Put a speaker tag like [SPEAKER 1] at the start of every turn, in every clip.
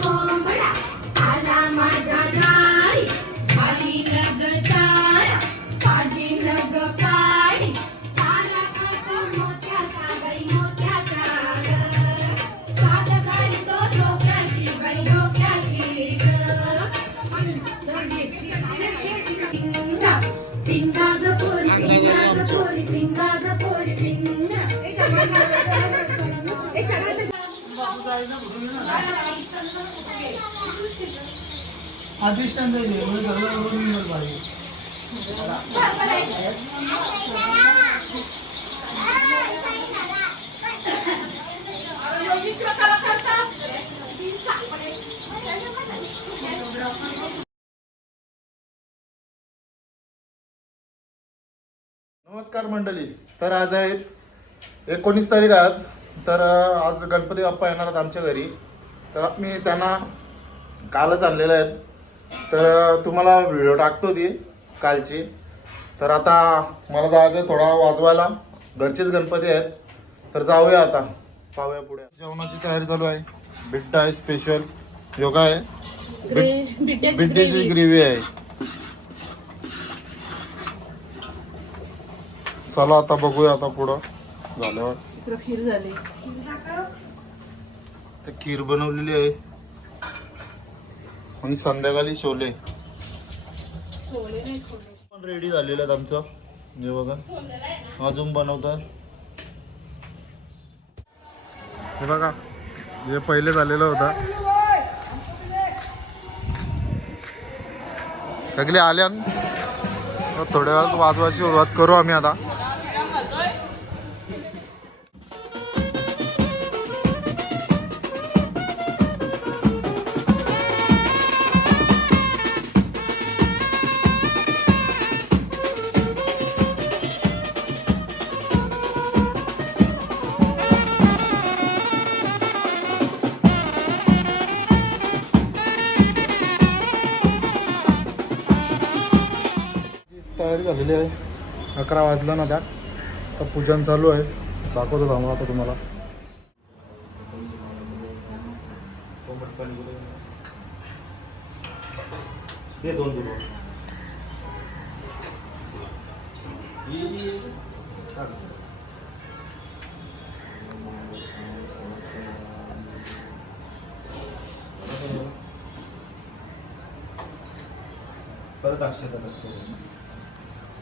[SPEAKER 1] তোমার
[SPEAKER 2] अधिष्ठान म्हणजे सगळं पाहिजे
[SPEAKER 3] नमस्कार मंडळी तर आज आहेत एकोणीस तारीख आज. तर आज गणपती बाप्पा येणार आहेत आमच्या घरी. तर मी त्यांना कालच आणलेलं आहेत. तर तुम्हाला व्हिडिओ टाकतो ती कालची. तर आता मला जायचं थोडा वाजवायला. घरचेच गणपती आहेत. तर जाऊया आता. पाहूया पुढे. जेवणाची तयारी चालू आहे. बिड्डा आहे स्पेशल योगा आहे. बिड्डीची ग्रेव्ही आहे. चला आता बघूया आता पुढं. झाल्यावर.
[SPEAKER 1] खीर झाली.
[SPEAKER 3] खीर बनवलेली आहे. आणि संध्याकाळी छोले. पण रेडी झालेले आहेत आमचं. हे बघा. अजून बनवतात. हे बघा. हे पहिले झालेलं होतं. सगळे आल्या थोड्या वेळात वाजवायची सुरुवात करू आम्ही आता. तयारी झालेली आहे. अकरा वाजलं ना त्यात. तर पूजन चालू आहे. दाखवतो थांबू आता तुम्हाला. परत अक्षता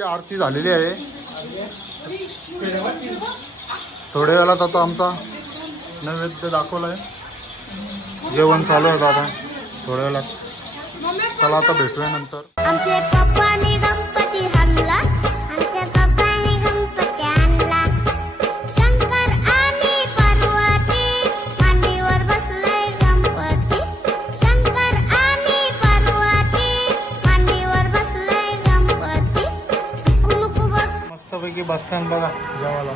[SPEAKER 3] ची आरती झालेली आहे. थोड्या वेळात आता आमचा नैवेद्य दाखवलाय. जेवण चालू आहे दादा. थोड्या वेळात. चला आता भेटूया नंतर.
[SPEAKER 4] बघा
[SPEAKER 3] जेवायला.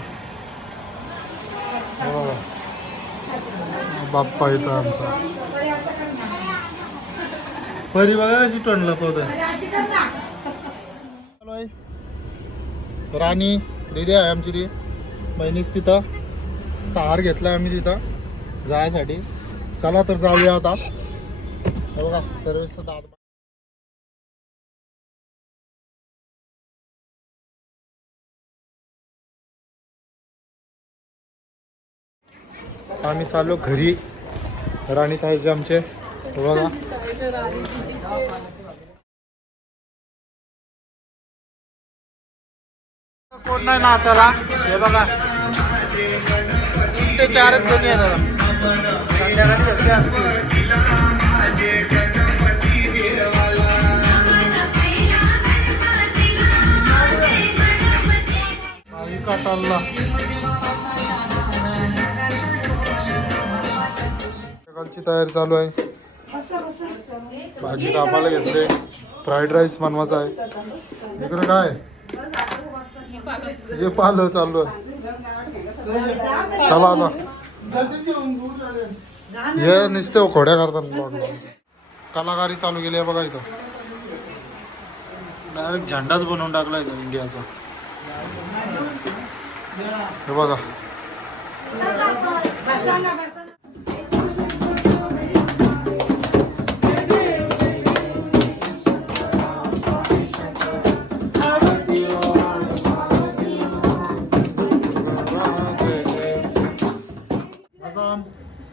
[SPEAKER 3] बाप्पा इथं आमचा. परी बघा कशी टणलं पोत राणी दिदी आहे आमची ती. बहिणीच तिथं. तार घेतला आम्ही तिथं. जायसाठी. चला तर जाऊया आता. बघा सर्विसचा दाद आम्ही चाललो घरी. राणीत आहे जे आमचे बघा. कोण नाही नाचाला हे बघा. तीन ते चारच जणी आहेत काटाला. सकाळची तयारी चालू आहे. भाजी कापायला घेतले. फ्राईड राईस बनवायचा आहे. इकडे काय? हे पाहिलं चालू आहे. चला आला हे निसते हो, खोड्या करतात कलाकारी चालू केली आहे बघा इथं. डायरेक्ट झेंडाच बनवून टाकला इथं इंडियाचा. हे बघा.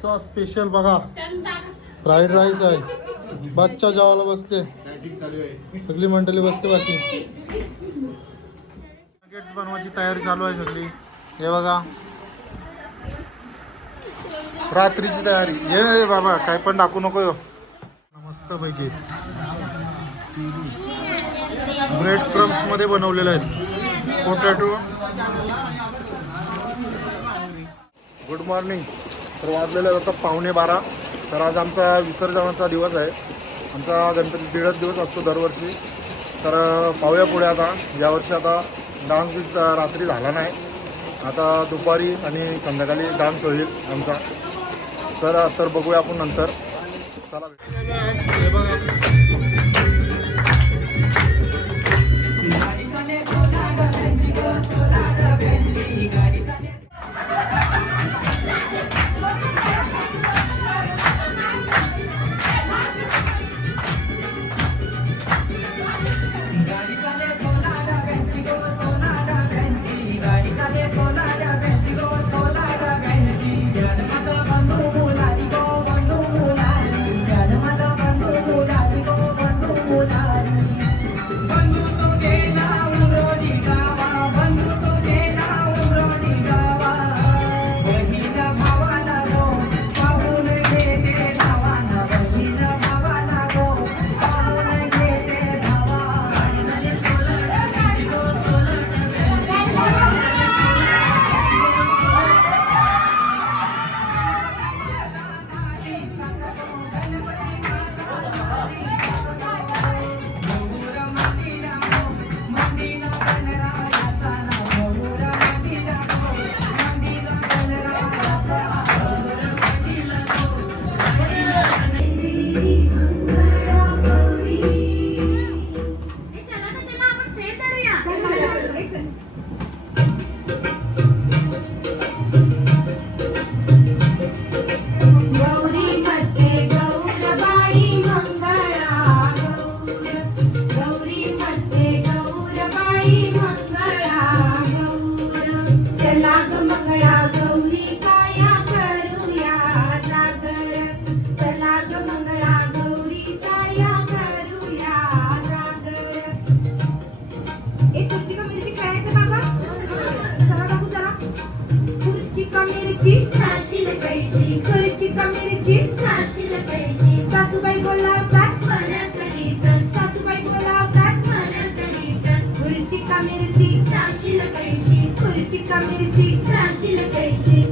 [SPEAKER 3] बघा स्पेशल बघा. फ्राईड राईस आहे. बादच्या जेवायला बसले. सगळी मंडळी बसते बाकी. नगेट्स बनवायची तयारी चालू आहे सगळी. हे बघा. रात्रीची तयारी. ये ये बाबा काय पण टाकू नको यो हो. मस्त पैकी. ब्रेड क्रम्समध्ये बनवलेले आहेत. पोटॅटो गुड मॉर्निंग तर वाजलेले आता पावणे बारा. तर आज आमचा विसर्जनाचा दिवस आहे. आमचा गणपती दीडच दिवस असतो दरवर्षी. तर पाहूया पुढे आता. यावर्षी आता डान्स बीच रात्री झाला नाही. आता दुपारी आणि संध्याकाळी डान्स होईल आमचा. सर तर बघूया आपण नंतर. चला.
[SPEAKER 1] गौर मंगळा गौरी काया करूया जागर चला मंगळा गौरी काया करूया जागर एक खुर्ची का मिरची बाबा चला चला खुर्ची का मिरची खाशील पैशी. खुर्ची का मिरची खाशील सासूबाई बोला खाशील पैशी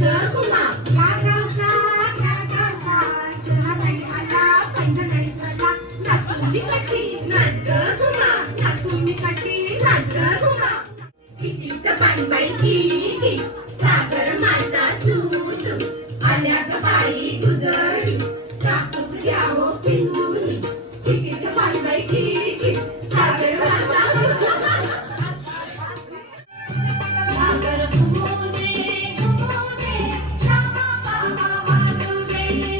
[SPEAKER 1] Yes. you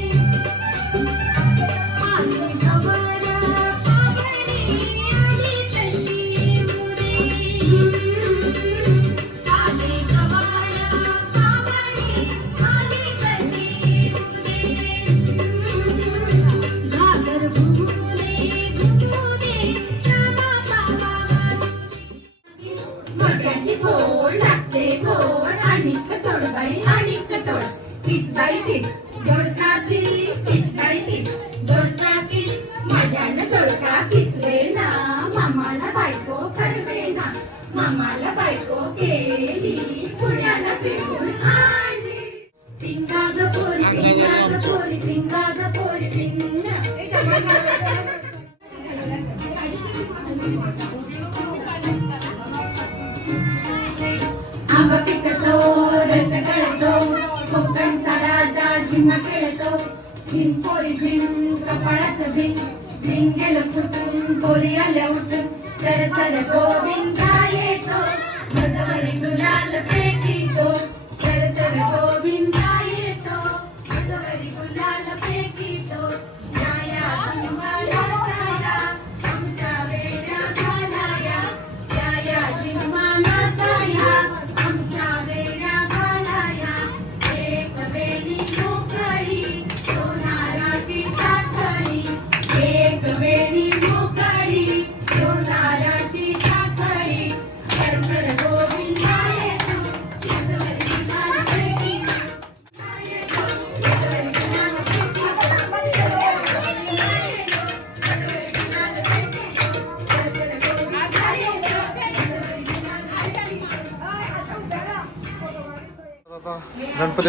[SPEAKER 1] माझ्यानं दोडका पिचवे ना मामाला बायको करवे ना मामाला बायको केली पुण्याला फिरून पोरी पोरी आंबा पिकतो रस गळतो कोकणचा राजा झिम्मा खेळतो. कपाळाचं झिम झिम गेलं फुटून पोरी आल्या उठून सर सर गोविंदा येतो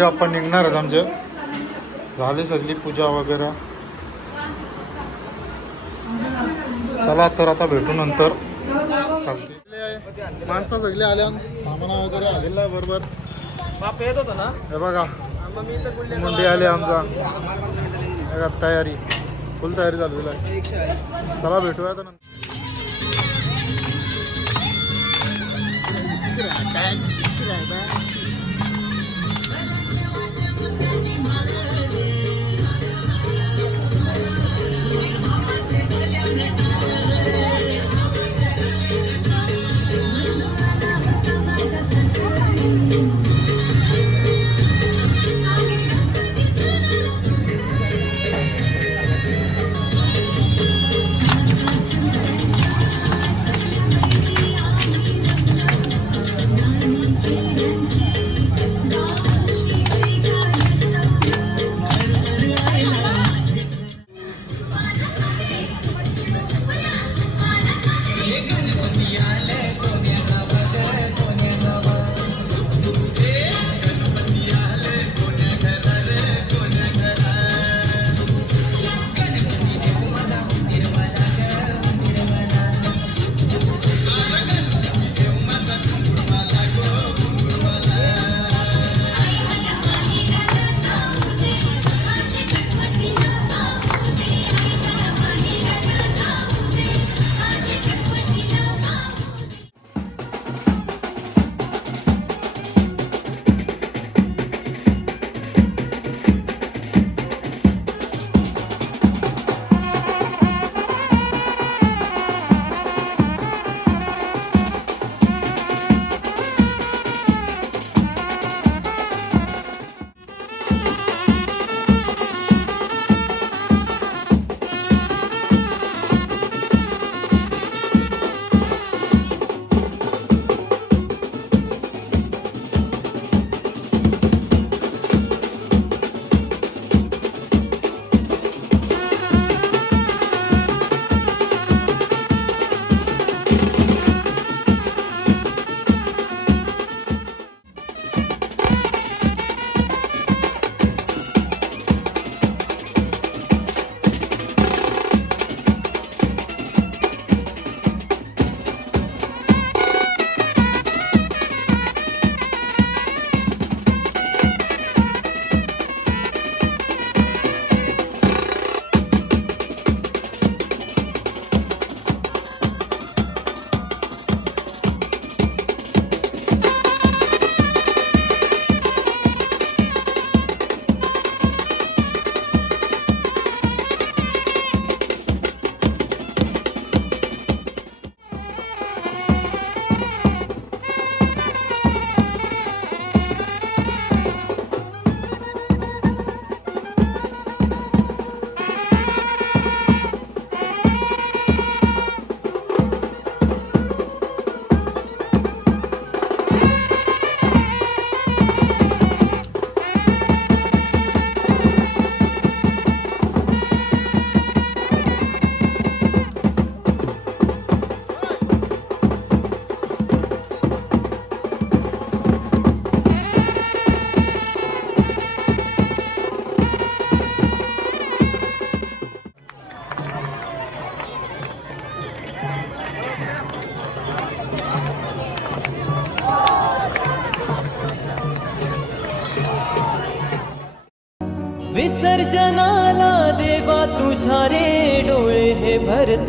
[SPEAKER 3] महादेव आपण निघणार आहोत आमचे. झाली सगळी पूजा वगैरे. चला तर आता भेटू नंतर. चालते माणसं सगळी आल्या सामान वगैरे आलेला बरोबर.
[SPEAKER 2] बाप येत होतो ना
[SPEAKER 3] हे बघा मंदी आले आमचा. बघा तयारी. फुल तयारी चालू आहे. चला भेटूया तर नंतर.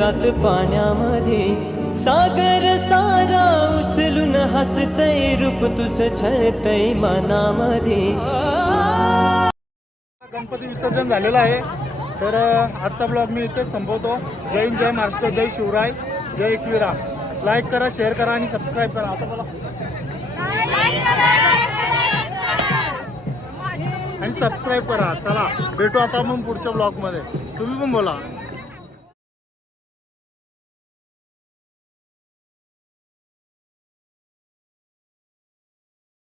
[SPEAKER 5] भरतात पाण्यामध्ये. सागर सारा उचलून हसतय रूप तुझं छळतय मनामध्ये.
[SPEAKER 3] गणपती विसर्जन झालेलं आहे. तर आजचा ब्लॉग मी इथेच संपवतो. जय हिंद जय महाराष्ट्र जय शिवराय जय एकविरा. लाईक करा शेअर करा आणि सबस्क्राईब करा. आता बोला. आणि सबस्क्राईब करा. चला भेटू आता मग पुढच्या ब्लॉगमध्ये. तुम्ही पण बोला.